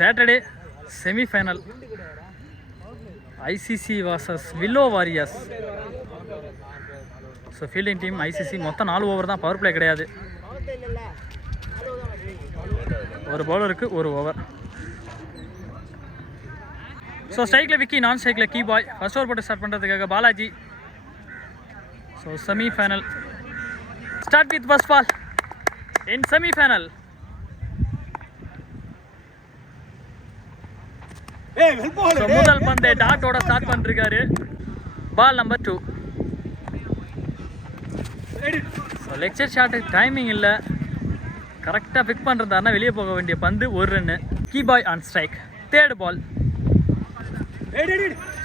Saturday semi-final ICC vs Willow Warriors. So fielding team ICC மொத்தம் 4 over தான், power play கிடையாது. ஒரு பவுலருக்கு ஒரு ஓவர். ஸோ ஸ்ட்ரைக்கில் விக்கி, நான் ஸ்ட்ரைக்கில் கீ பாய். ஃபர்ஸ்ட் ஓவர் போட்டு ஸ்டார்ட் பண்ணுறதுக்காக Balaji. So semi final start with first ball in semi final. முதல் பந்தை டாட்டோட ஸ்டார்ட் பண்ணிருக்காரு. Ball number 2. ஸோ லெக்சர் ஷாட்டு டைமிங் இல்லை, கரெக்டாக பிக் பண்ணுறதாருன்னா வெளியே போக வேண்டிய பந்து 1 run. Key boy on strike. Third ball.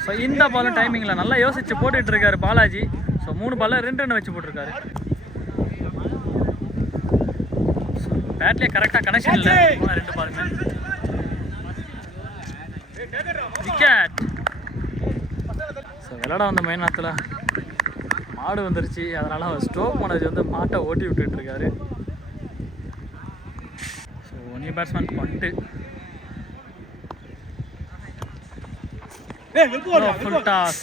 So இந்த பாலும் டைமிங்கில் நல்லா யோசிச்சு போட்டுட்டு இருக்காரு பாலாஜி. ஸோ 3 பாலில் 2 ரன் வச்சு போட்டிருக்காரு. பேட்லேயே கரெக்டாக கனெக்ஷன் இல்லை 2 பாலுமே. விக்கெட். ஸோ விளையாட வந்த மைனாத்தில் மாடு வந்துருச்சு, அதனால் அவர் ஸ்டோக் மனோஜ் வந்து மாட்டை ஓட்டி விட்டுட்டு இருக்காரு. ஸோ ஒன்லி பேட்ஸ்மேன் பட்டு ஃபுல் டாஸ்.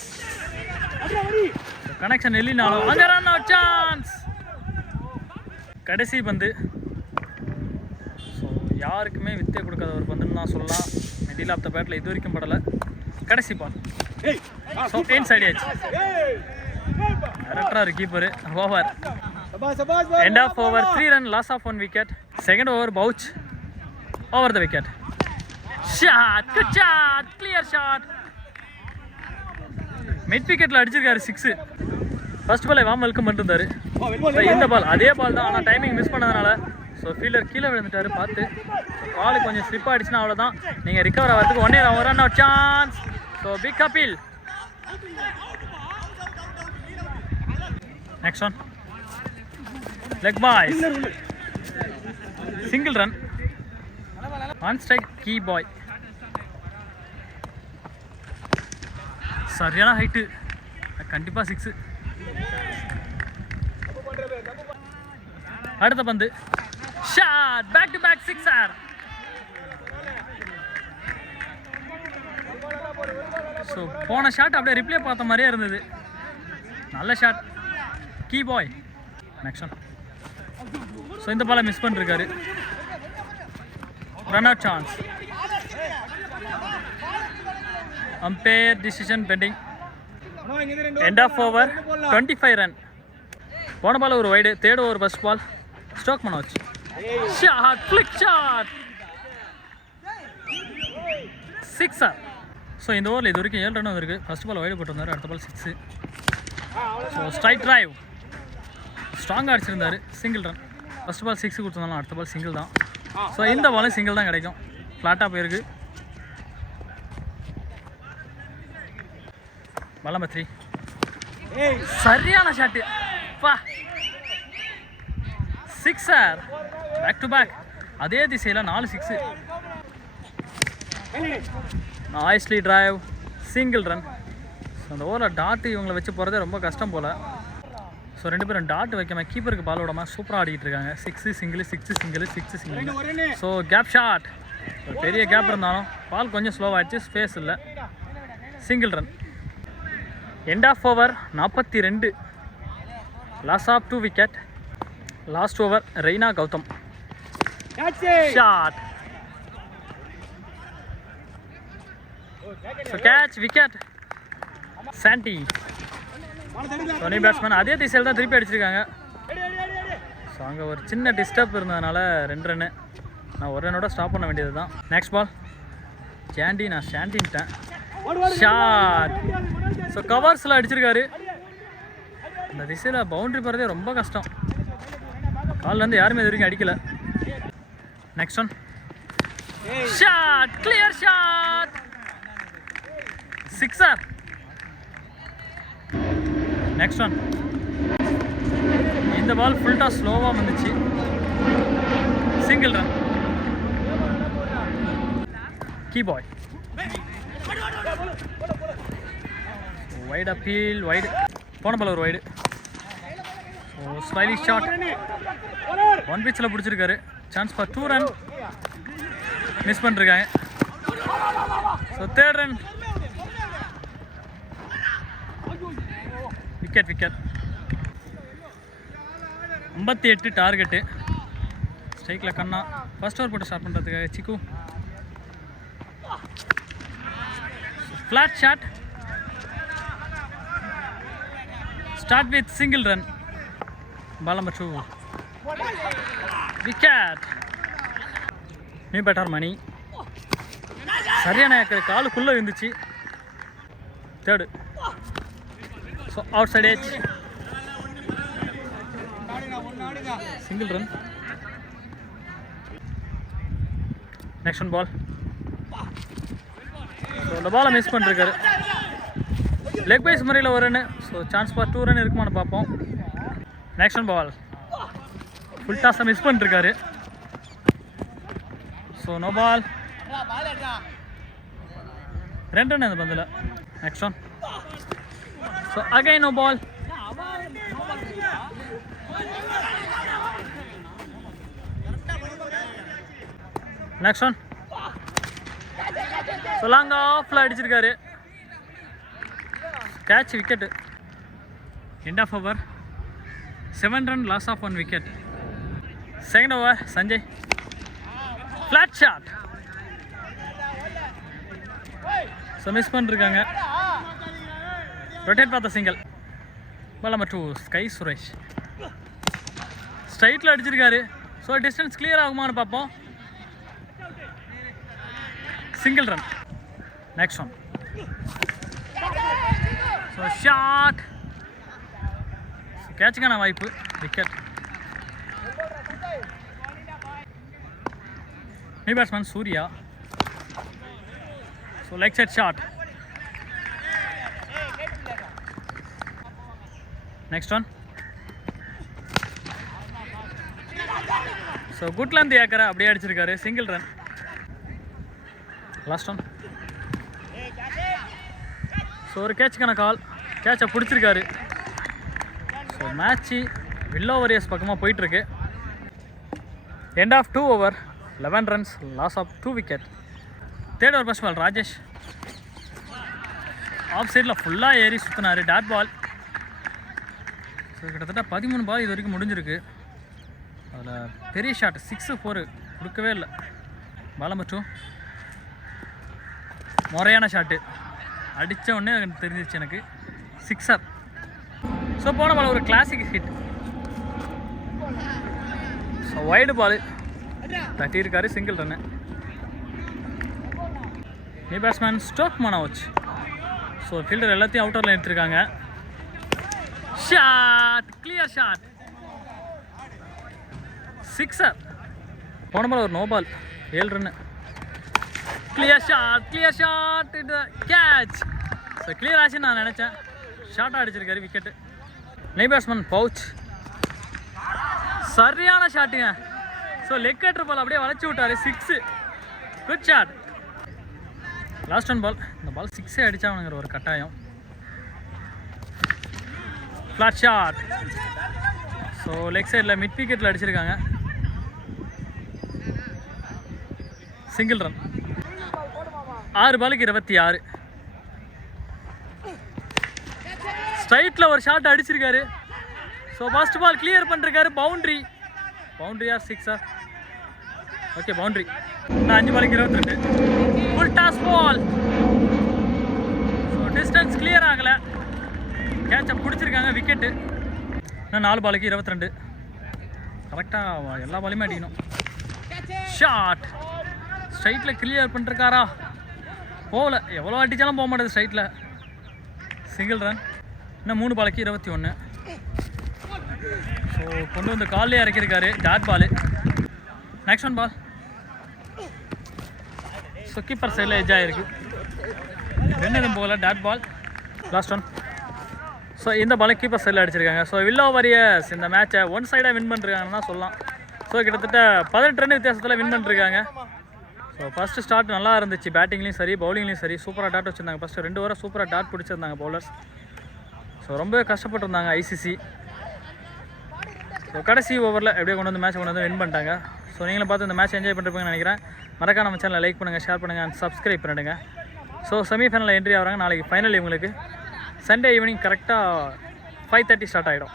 கனெக்ஷன் இல்லைனாலும் அங்கே ரன் அவுட் சான்ஸ். கடைசி பந்து. ஸோ யாருக்குமே வித்தே கொடுக்காத ஒரு பந்துன்னு தான் சொல்லலாம். மிடில் ஆஃப் த பேட்டில் இது வரைக்கும் படலை. கடைசி பால். So inside edge. கரெக்டாக இருக்கு keeper. Over. End of over. 3 run, loss of 1 wicket. Second over Bouch over the wicket. Shot, good shot, clear shot. Mid விக்கெட்டில் அடிச்சிருக்காரு 6. ஃபர்ஸ்ட் பால் வார்ம் வெல்கம் பண்ணிருந்தாரு. இந்த பால் அதே பால் தான், ஆனால் டைமிங் மிஸ் பண்ணதுனால ஸோ ஃபீல்டர் கீழே விழுந்துட்டாரு. பார்த்து பால் கொஞ்சம் ஸ்லிப் ஆகிடுச்சுன்னா அவ்வளோதான். நீங்கள் ரிகவர் ஆகிறதுக்கு 1 run out chance. So big Kapil. Next one leg bye. Single run. On strike key boy. சரியான ஹைட்டு, கண்டிப்பாக 6. அடுத்த பந்து shot, back to back 6. So போன ஷாட் அப்படியே ரிப்ளே பார்த்த மாதிரியே இருந்தது. நல்ல shot key boy. Next one. So இந்த பாலை மிஸ் பண்ணிருக்காரு. Run out chance. Umpire decision pending. End of over. 25 run. போன பால் ஒரு wide. Third over first ball. Stroke Manoj. Shot, flick shot, 6. So இந்த ஓவரில் இது வரைக்கும் 7 ரன் வந்திருக்கு. ஃபர்ஸ்ட் பால் வைடு போட்டிருந்தாரு, அடுத்த பால் 6. ஸோ ஸ்ட்ரைக் டிரைவ் ஸ்ட்ராங்காக அடிச்சிருந்தாரு. Single run. ஃபர்ஸ்ட் பால் 6 கொடுத்துருந்தாலும் அடுத்த பால் சிங்கிள் தான். ஸோ இந்த பாலும் சிங்கிள் தான் கிடைக்கும். ஃப்ளாட்டாக போயிருக்கு. Ball number 3. சரியான ஷாட்டு பா, 6. Back to back. அதே திசையில் 4 6. Nicely drive, single run. So அந்த ஓவரில் டாட்டு இவங்களை வச்சு போகிறதே ரொம்ப கஷ்டம் போல். ஸோ 2 பேரும் டாட் வைக்காம கீப்பருக்கு பால் விடாமல் சூப்பராக ஆடிக்கிட்டு இருக்காங்க. 6 single, 6 single, 6 single. So gap shot. பெரிய கேப் இருந்தாலும் பால் கொஞ்சம் ஸ்லோவாகிடுச்சு, ஸ்பேஸ் இல்லை. Single run. End of over 42. Loss of 2 wicket. Last over Raina Gautam. Shot. So catch, wicket. Sandy. Dhoni batsman அதே திசையில் தான் திருப்பி அடிச்சிருக்காங்க. ஸோ அங்கே ஒரு சின்ன டிஸ்டர்ப் இருந்ததுனால 2 ரன்னு. நான் 1 ரன்னோட ஸ்டாப் பண்ண வேண்டியது தான். Next ball Sandy. நான் சாண்டின்ட்டேன். ஷாட். ஸோ கவர்ஸில் அடிச்சிருக்காரு. இந்த திசையில் பவுண்ட்ரி போகிறதே ரொம்ப கஷ்டம். கால்லேருந்து யாருமே இது வரைக்கும் அடிக்கலை. Next one shot, clear shot, 6. Next one. இந்த பால் ஃபுல் டாஸ் ஸ்லோவாக வந்துச்சு. Single run. Key boy. Wide appeal, wide. போன பால் ஒரு வைடு. So stylish shot. 1 பிச்சில் பிடிச்சிருக்காரு. Chance for 2 run. மிஸ் பண்ணிருக்காங்க. So third run. Wicket 58 target. ஸ்ட்ரைக்கில் Kanna first over போட்டு ஸ்டார்ட் பண்ணுறதுக்காக சிக்கு. Flat shot. Start with single run. Ball number 2. Wicket. New batter Mani. சரியான காலுக்குள்ளே இருந்துச்சு. Third. So outside edge. Single run. Next one ball. So இந்த பாலை miss பண்ணிருக்காரு. Leg byes முறையில் ஒரு run. So chance for 2 run இருக்குமான்னு பார்ப்போம். Next one ball. ஃபுல் டாஸை மிஸ் பண்ணிருக்காரு. So no ball. 2 ரன் அந்த பந்தில். Next one. So again no ball. Next one. So long ஆஃப்ல அடிச்சிருக்காரு. Catch. Wicket. End of over. 7 run loss of 1 wicket. Second over Sanjay. Flat shot. So miss பண்ணிருக்காங்க. Rotate பார்த்த single. Ball number 2 Sky Suresh. ஸ்ட்ரைட்டில் அடிச்சிருக்காரு. So distance clear ஆகுமான்னு பார்ப்போம். Single run. Next one. So shot. கேட்சுக்கான வாய்ப்பு. Wicket. New batsman Surya. So leg side shot. Next one. So good length ஏக்கரை அப்படியே அடிச்சிருக்காரு. Single run. Last one. So ஒரு கேட்சுக்கான கால். கேட்சை பிடிச்சிருக்காரு. ஸோ மேட்ச்சு வில்லோ வாரியர்ஸ் பக்கமாக போயிட்டுருக்கு. End of 2 over 11 runs loss of 2 wicket. Third over first ball Rajesh. Off சைடில் ஃபுல்லாக ஏறி சுற்றினார். Dot ball. ஸோ கிட்டத்தட்ட 13 பால் இது வரைக்கும் முடிஞ்சிருக்கு. அதில் பெரிய ஷாட் 6-4 கொடுக்கவே இல்லை. Ball number 2. முறையான ஷாட்டு. அடித்த உடனே தெரிஞ்சிச்சு எனக்கு. 6er. ஸோ போன பால் ஒரு classic hit. So wide ball தட்டியிருக்காரு. Single run. நியூ பேட்ஸ்மேன் ஸ்டோக் மனோஜ். ஸோ ஃபீல்டர் எல்லாத்தையும் அவுட்டரில் எடுத்துருக்காங்க. ஷாட். Clear shot. 6er. போன பால் ஒரு no ball. 7 run. Clear shot. Clear shot. இது கேட்ச். ஸோ கிளியர் ஆச்சுன்னு நான் நினச்சேன். ஷார்ட்டாக அடிச்சிருக்காரு. விக்கெட்டு. New batsman Bouch. சரியான ஷாட்டுங்க. ஸோ லெக் கட்டர் பால் அப்படியே வளைச்சி விட்டார். 6. Good shot. Last one ball. இந்த பால் 6 அடித்தாங்கங்கிற ஒரு கட்டாயம். Flat shot. ஸோ லெக் சைடில் மிட் விக்கெட்டில் அடிச்சிருக்காங்க. Single run. 6 பாலுக்கு 26. ஸ்ட்ரைட்டில் ஒரு ஷாட் அடிச்சிருக்காரு. ஸோ ஃபர்ஸ்ட் பால் கிளியர் பண்ணிருக்காரு. பவுண்ட்ரி. பவுண்ட்ரியா 6er? Okay boundary. நான் 5 பாலுக்கு 22. Full toss ball. So distance clear ஆகலை. கேட்சை பிடிச்சிருக்காங்க. விக்கெட்டு. இன்னும் 4 பாலுக்கு 22. கரெக்டாக எல்லா பாலுமே அடிக்கணும். ஷாட். ஸ்ட்ரைட்டில் கிளியர் பண்ணிருக்காரா? போகல. எவ்வளோ அடித்தாலும் போக மாட்டேது ஸ்ட்ரைட்டில். Single run. இன்னும் 3 பாலுக்கு 21. ஸோ கொண்டு வந்து கால்லே இறக்கியிருக்காரு. Dot ball. Next one ball. So keeper சைடில் எஜ் ஆகிருக்கு. ரெண்டும் போகல. Dot ball. Last one. So இந்த பாலை கீப்பர் சைடில் அடிச்சிருக்காங்க. ஸோ வில்லோ வாரியர்ஸ் இந்த மேட்சை 1 சைடாக வின் பண்ணிருக்காங்கன்னா சொல்லலாம். ஸோ கிட்டத்தட்ட 18 ரன் வித்தியாசத்தில் வின் பண்ணிருக்காங்க. ஸோ ஃபஸ்ட்டு ஸ்டார்ட் நல்லா இருந்துச்சு. பேட்டிங்லேயும் சரி பவுலிங்லேயும் சரி சூப்பராக டாட் வச்சுருந்தாங்க. ஃபஸ்ட்டு 2 ஓவர் சூப்பராக டாட் பிடிச்சிருந்தாங்க பவுலர்ஸ். ஸோ ரொம்பவே கஷ்டப்பட்டுருந்தாங்க ஐசிசி. ஸோ கடைசி ஓவரில் எப்படியோ கொண்டு வந்து மேட்ச் கொண்டு வந்து வின் பண்ணிட்டாங்க. ஸோ நீங்களும் பார்த்து இந்த மேட்ச் என்ஜாய் பண்ணிருப்பீங்கன்னு நினைக்கிறேன். மறக்காம நம்ம சேனலை லைக் பண்ணுங்கள், ஷேர் பண்ணுங்கள் அண்ட் சப்ஸ்கிரைப் பண்ணிடுங்க. ஸோ செமிஃபைனலில் என்ட்ரி ஆகிறாங்க. நாளைக்கு ஃபைனல் இவங்களுக்கு சண்டே ஈவினிங் கரெக்டாக 5:30 ஸ்டார்ட் ஆகிடும்.